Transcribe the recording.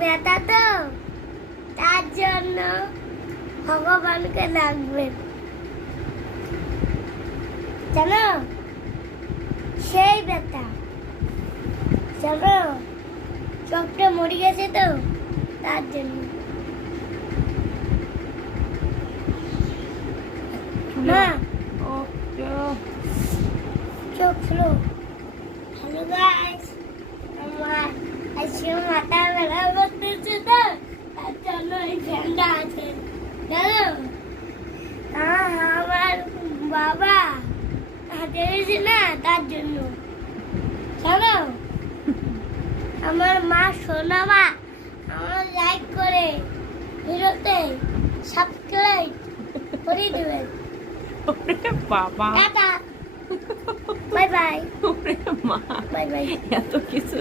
ব্যথা তো, তার জন্য ভগবানকে ডাকবেন, জানো? সেই ব্যথা, জানো? চোখটা মরে গেছে তো, তার জন্য। মা, চোখ খুলো। হ্যালো গাইস, আমার আজকে মাথা ব্যথা করতেছে তো, তার জন্য এই ফ্যানটা আছে, জানো? আমার বাবা হাতে গেছে না, তার জন্য, জানো? আমার মা সোনা মা আমার লাইক করে ভিডিওতে সাবস্ক্রাইব করে দেবেন। বাবা, টাটা, বাই বাই, মা বাই বাই। এত কিছু